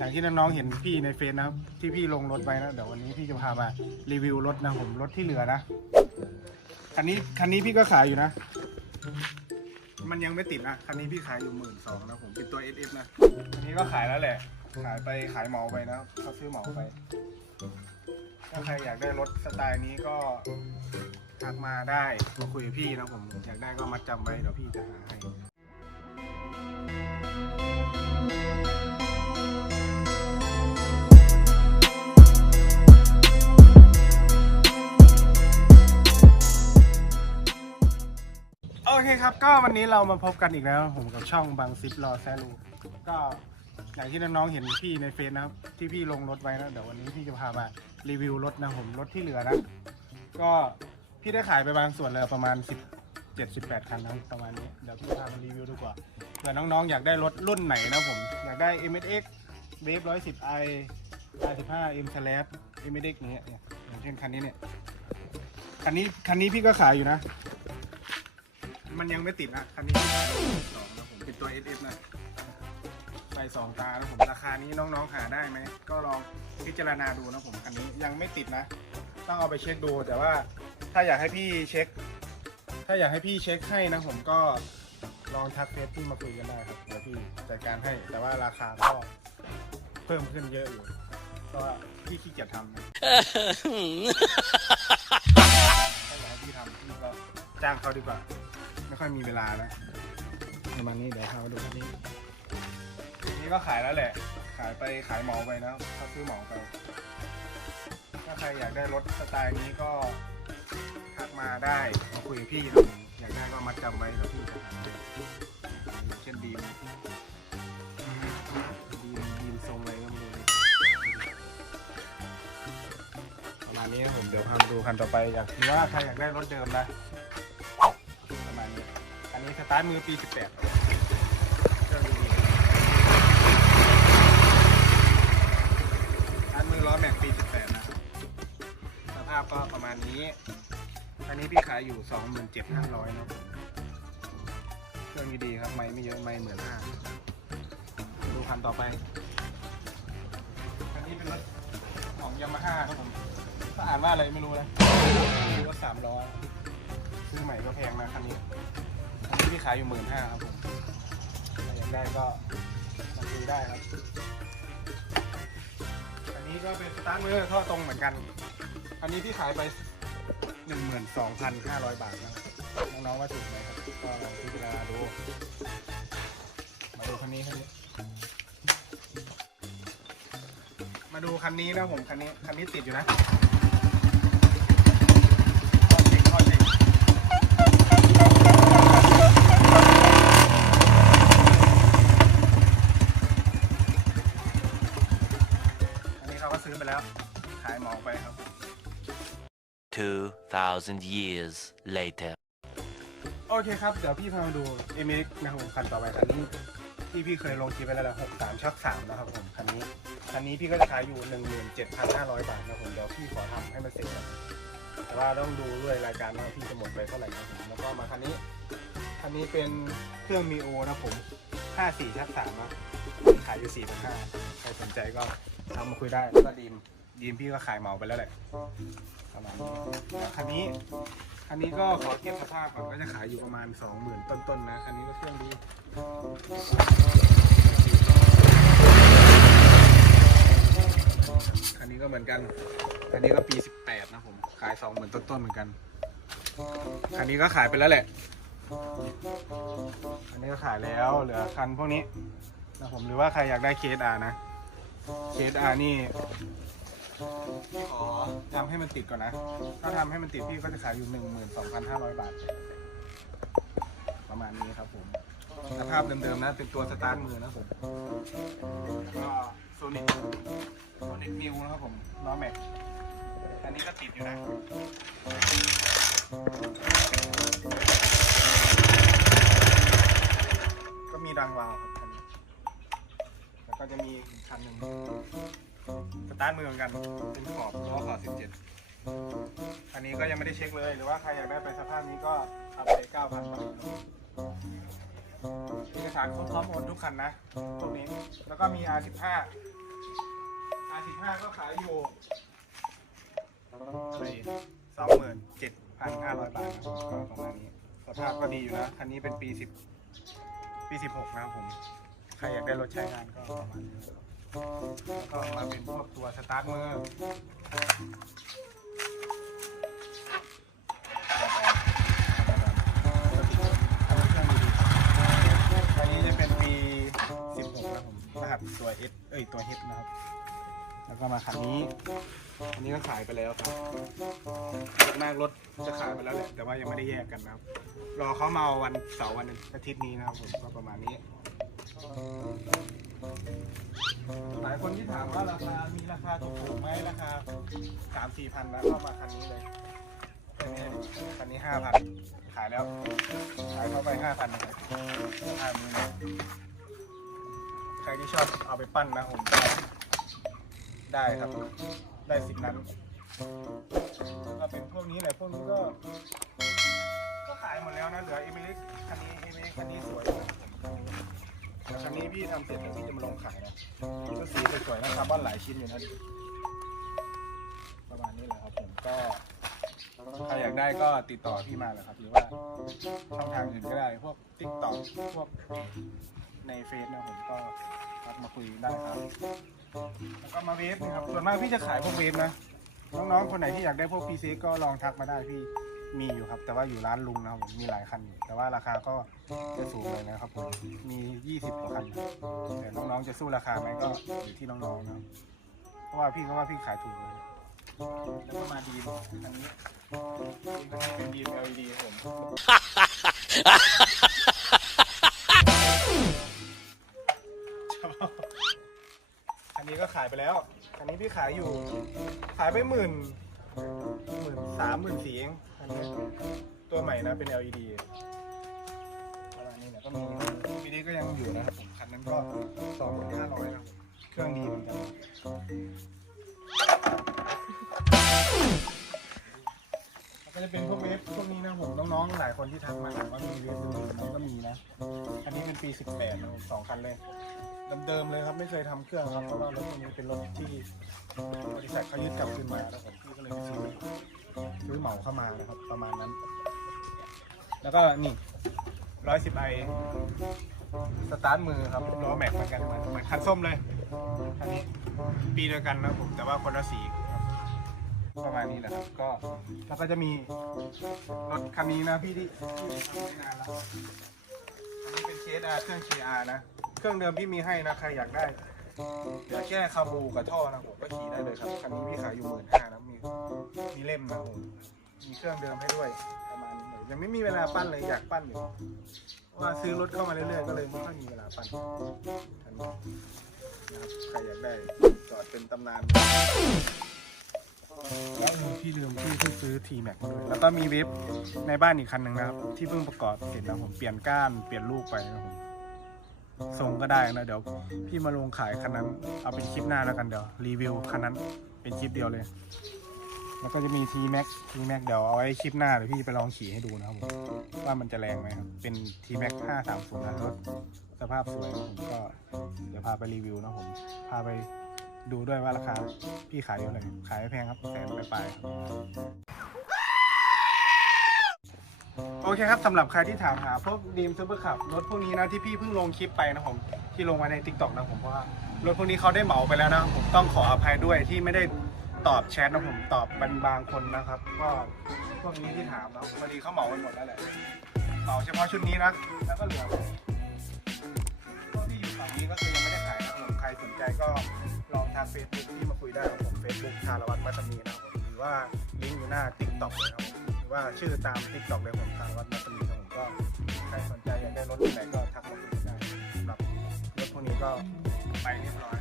อย่างที่น้องๆเห็นพี่ในเฟซนะครับที่พี่ลงรถไว้นะเดี๋ยววันนี้พี่จะพามารีวิวรถนะผมรถที่เหลือนะคันนี้คันนี้พี่ก็ขายอยู่นะ มันยังไม่ติดนะคันนี้พี่ขายอยู่หมื่นสองนะผมเป็นตัว SF นะคันนี้ก็ขายแล้วแหละ ขายไปขายเหมาไปนะเขาซื้อเหมาไปถ้าใครอยากได้รถสไตล์นี้ก็ทักมาได้มาคุยกับพี่นะผมอยากได้ก็มัดจำไว้เดี๋ยวพี่จะหาให้ เคครับ ก็วันนี้เรามาพบกันอีกแล้วผมกับช่องบางซิปรอแซลูก็อย่างที่น้องๆเห็นพี่ในเฟซนะครับ ที่พี่ลงรถไว้นะเดี๋ยววันนี้พี่จะพามารีวิวรถนะผมรถที่เหลือนะ ก็พี่ได้ขายไปบางส่วนแล้วประมาณ 10 7 8คันนะประมาณนี้เดี๋ยวพี่พามารีวิวดีกว่าเผื่อน้องๆอยากได้รถรุ่นไหนนะผมอยากได้ MSX Wave 110i i15 M Slash MSX เนี้เนี่ยอย่างเช่นคันนี้เนี่ยคันนี้คันนี้พี่ก็ขายอยู่นะ มันยังไม่ติดนะคันนี้สองนะผมเป็นตัว SF นะไฟสองตานะผมราคานี้น้องๆหาได้ไหมก็ลองพิจารณาดูนะผมคันนี้ยังไม่ติดนะ ต้องเอาไปเช็คดูแต่ว่าถ้าอยากให้พี่เช็ค ถ้าอยากให้พี่เช็คให้นะผมก็ลองทักเฟซพี่มาคุยกันได้ครับเดี๋ยวพี่จัดการให้แต่ว่าราคาก็เพิ่มขึ้นเยอะอยู่เพราะว่าพี่ขี้เกียจทำนะถ้าอยากให้พี่ทำพี่ก็จ้างเขาดีกว่า ไม่ค่อยมีเวลานะประมาณนี้เดี๋ยวพามาดูคันนี้นี่ก็ขายแล้วแหละ ขายไปขายเหมาไปนะเขาซื้อเหมาไปถ้าใครอยากได้รถสไตล์นี้ก็ทักมาได้มาคุยกับพี่นะผมอยากได้ก็มัดจำไว้เดี๋ยวพี่จะหาให้เช่นดีมดีมดีมทรงอะไรก็ไม่รู้ประมาณนี้นะผมเดี๋ยวพามาดูคันต่อไปอยากคือว่าใครอยากได้รถเดิมนะประมาณ นี้อันนี้สตาร์ทมือปี 18เครื่องดีๆอันมือล้อแม็กปี 18 นะ สภาพก็ประมาณนี้ อันนี้พี่ขายอยู่ 27,500นะเครื่องดีๆครับ ไม่ไม่เยอะไม่เหมือนห้าดูคันต่อไป อันนี้เป็นรถของยามาฮ่าครับผมก็อ่านว่าอะไรไม่รู้นะซื้อรถสามล้อซื้อใหม่ก็แพงนะคันนี้ อันนี้พี่ขายอยู่หมื่นห้าครับผมถ้าอยากได้ก็มาซื้อได้ครับ อันนี้ก็เป็นสตาร์ทมือท่อตรงเหมือนกัน อันนี้พี่ขายไป12,500บาทนะครับน้องๆว่าถูกไหมครับ ก็ลองพิจารณาดู มาดูคันนี้คันนี้ มาดูคันนี้นะผมคันนี้คันนี้ติดอยู่นะข้อเช็คข้อเช็คอันนี้ เขาก็ซื้อไปแล้ว ขายเหมาไปครับ 2,000 years later. โอเคครับ เดี๋ยวพี่พามาดูเอเมริกนะครับผมคันต่อไปคันนี้ที่พี่เคยลงคลิปไปแล้วนะหกสามชักสามนะครับผมคันนี้คันนี้พี่ก็จะขายอยู่หนึ่งหมื่นเจ็ดพันห้าร้อยบาทนะครับผมเดี๋ยวพี่ขอทำให้มันเสร็จก่อนแต่ว่าต้องดูด้วยรายการว่าพี่จะหมดไปเท่าไหร่นะครับผมแล้วก็มาคันนี้คันนี้เป็นเครื่องมีโอนะผมห้าสี่ชักสามนะขายอยู่สี่พันห้าใครสนใจก็ ทำมาคุยได้แล้วก็ดีมดีมพี่ก็ขายเหมาไปแล้วแหละประมาณนี้แล้วคันนี้คันนี้ก็ขอเก็บสภาพก่อนก็จะขายอยู่ประมาณ20,000ต้นๆนะคันนี้ก็เครื่องดีคันนี้ก็เหมือนกันคันนี้ก็ปี18นะผมขาย20,000ต้นๆเหมือนกันคันนี้ก็ขายไปแล้วแหละคันนี้ก็ขายแล้วเหลือคันพวกนี้นะผมหรือว่าใครอยากได้เคสอานะ เคสอานี่ขอทำให้มันติดก่อนนะ ถ้าทำให้มันติดพี่ก็จะขายอยู่ 12,500 บาท ประมาณนี้ครับผมสภาพเดิมๆนะ เป็นตัวสตาร์ทมือนะผมก็โซนิกโซนิกมิวนะครับผมล้อแม็กอันนี้ก็ติดอยู่นะก็มีดังวาวครับ แล้วก็จะมีอีกคันหนึ่งสตาร์ทมือเหมือนกัน เป็นขอบล้อขอบ17 อันนี้ก็ยังไม่ได้เช็คเลย หรือว่าใครอยากได้ไปสภาพนี้ก็เอาไป9,000บาทเอกสารครบพร้อมโอนทุกคันนะตรงนี้ แล้วก็มี R15 R15 ก็ขายอยู่ไปสองหมื่นเจ็ดพันห้าร้อยบาทครับก็ประมาณนี้ สภาพก็ดีอยู่นะ คันนี้เป็นปีสิบปีสิบหกนะครับผม ใครอยากได้รถใช้งานก็ประมาณนี้ครับแล้วก็มาเป็นพวกตัวสตาร์ทมืออันนี้จะเป็นปี 16นะผมรหัสตัว S เอ้ยตัว H นะครับ แล้วก็มาคันนี้ อันนี้ก็ขายไปแล้วครับส่วนมากรถจะขายไปแล้วแหละ แต่ว่ายังไม่ได้แยกกันนะครับ รอเขามาเอาวันเสาร์วันอาทิตย์นี้นะครับผม ก็ประมาณนี้ หลายคนที่ถามว่าราคา มีราคาถูกๆไหมราคาสามสี่พันแล้วก็มาคันนี้เลยคันนี้ห้าพันขายแล้วขายเข้าไปห้าพันนะครับห้ามือนใครที่ชอบเอาไปปั้นนะผมได้ครับ ได้สิบนั้นก็เป็นพวกนี้แหละพวกนี้ก็ ก็ขายหมดแล้วนะเหลือเอมิลิกคันนี้เอมิลิกคันนี้สวย ครับผมแต่คันนี้พี่ทำเสร็จเดี๋ยวพี่จะมาลองขายนะก็สีสวยๆนะครับบ้านหลายชิ้นอยู่นะประมาณนี้แหละครับผมก็ใครอยากได้ก็ติดต่อพี่มาเลยครับหรือว่าช่องทางอื่นก็ได้ พวก t ิ k t o k พวกในเฟซนะผมก็ทักมาคุยได้ครับ แล้วก็มาเวฟนะครับส่วนมากพี่จะขายพวกเวฟนะน้องๆคนไหนที่อยากได้พวก PC ก็ลองทักมาได้พี่ มีอยู่ครับ แต่ว่าอยู่ร้านลุงนะครับผมมีหลายคันอยู่แต่ว่าราคาก็จะสูงเลยนะครับผมมี 20กว่าคันแต่น้องๆจะสู้ราคาไหมก็อยู่ที่น้องๆนะครับเพราะว่าพี่ก็ว่าพี่ขายถูกเลยแล้วก็มาดีมอันนี้อันนี้เป็นดีม LED ครับผมอันนี้ก็ขายไปแล้วอันนี้พี่ขายอยู่ ขายไปหมื่นหมื่นสามหมื่นสี่เอง นนี้ตัวใหม่นะเป็น LED ประมาณนี้เนี่ยก็มีพีดีก็ยังอยู่นะครับผมคันนั้นก็สองหมื่นห้าร้อยนะครับผมเครื่องดีเหมือนกันแล้วก็จะเป็นพวกเวฟพวกนี้นะผมน้องๆหลายคนที่ทักมาถามว่ามีเวฟหรือไม่น้องก็มีนะอันนี้เป็นปี 18นะผมสองคันเลยเดิมๆเลยครับไม่เคยทำเครื่องครับเพราะว่ารถพวกนี้เป็นรถที่บริษัทเขายึดกลับคืนมาแล้วผมพี่ก็เลยซื้อซื้อเหมาเข้ามานะครับประมาณนั้น แล้วก็นี่ร้อยสิบไอสตาร์ทมือครับล้อแม็กเหมือนกันเหมือนเหมือนคันส้มเลยคันนี้ปีเดียวกันนะผมแต่ว่าคนละสีครับประมาณนี้แหละครับก็แล้วก็จะมีรถคันนี้นะพี่ที่ที่ทำไม่นานแล้วอันนี้เป็น KSR เครื่อง KR นะ เครื่องเดิมพี่มีให้นะใครอยากได้เดี๋ยวแค่คาบูกับท่อนะผมก็ขี่ได้เลยครับคันนี้พี่ขายอยู่หมื่นห้านะมีมีเล่มนะผมมีเครื่องเดิมให้ด้วย ยังไม่มีเวลาปั้นเลยอยากปั้นอยู่เพราะว่าซื้อรถเข้ามาเรื่อยๆก็เลยไม่ค่อยมีเวลาปั้นคันนี้นะครับใครอยากได้จอดเป็นตำนานแล้วพี่ลืมพี่เพิ่งซื้อ T Max มาด้วยแล้วก็มีเว็บในบ้านอีกคันหนึ่งนะครับ ที่เพิ่งประกอบเสร็จแล้วผมเปลี่ยนก้านเปลี่ยนลูกไปนะผมส่งก็ได้นะเดี๋ยวพี่มาลงขายคันนั้นเอาเป็นคลิปหน้าแล้วกันเดี๋ยวรีวิวคันนั้นเป็นคลิปเดียวเลย แล้วก็จะมี T Max T Max เดี๋ยวเอาไว้คลิปหน้าเดี๋ยวพี่ไปลองขี่ให้ดูนะครับผมว่ามันจะแรงไหมครับ เป็น T Max 530นะรถสภาพสวยผมก็เดี๋ยวพาไปรีวิวนะผม พาไปดูด้วยว่าราคาพี่ขายอยู่เท่าไหร่ขายไม่แพงครับแสนไปลายๆครับโอเคครับสำหรับใครที่ถามหาพวกดีมซูเปอร์ขับรถพวกนี้นะที่พี่เพิ่งลงคลิปไปนะผมที่ลงมาใน t ิ k t o k นะผมเพราะว่ารถพวกนี้เขาได้เหมาไปแล้วนะผมต้องขออภัยด้วยที่ไม่ได้ ตอบแชทนะผมตอบเป็นบางคนนะครับ ก็พวกนี้ที่ถามนะพอดีเขาเหมาไปหมดแล้วแหละเหมาเฉพาะชุดนี้นะแล้วก็เหลือพวกที่อยู่ฝั่งนี้ก็คือยังไม่ได้ขายนะครับผมใครสนใจก็ลองทางเฟซบุ๊กที่มาคุยได้ครับผมเฟซบุ๊กชาละวัตรมัตมีนะครับผมหรือว่าลิงก์อยู่หน้าติ๊กต็อกเลยครับผมหรือว่าชื่อตามติ๊กต็อกเลยผมชาละวัตรมัตมีครับผมก็ใครสนใจอยากได้รถรุ่นไหนก็ทักมาคุยได้สำหรับรถพวกนี้ก็ไปเรียบร้อย